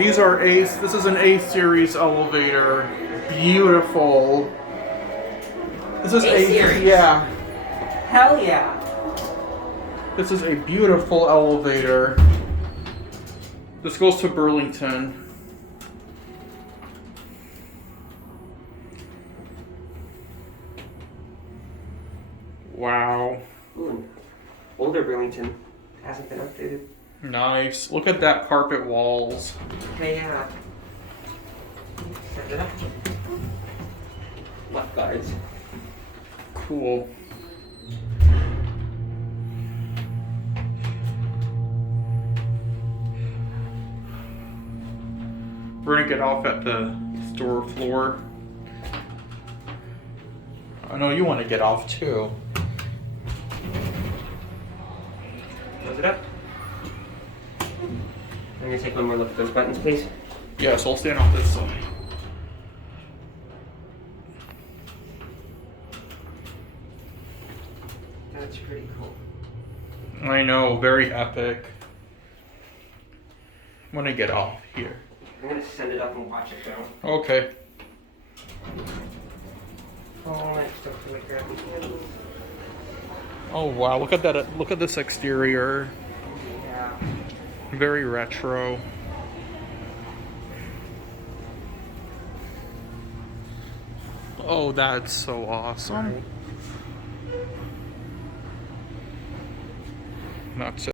These are this is an A series elevator. Beautiful. This is A series? Yeah. Hell yeah. This is a beautiful elevator. This goes to Burlington. Wow. Ooh, older Burlington. Hasn't been updated. Nice. Look at that carpet walls. Okay, yeah. Set it up. Left guards. Cool. We're gonna get off at the store floor. I know you want to get off too. Close it up. I'm gonna take one more look at those buttons, please. Yeah, so I'll stand off this side. That's pretty cool. I know, very epic. I'm gonna get off here. I'm gonna send it up and watch it go. Okay. Oh, I still feel like grabbing handles. Oh wow, look at that, look at this exterior. Yeah. Very retro. Oh, that's so awesome. That's it.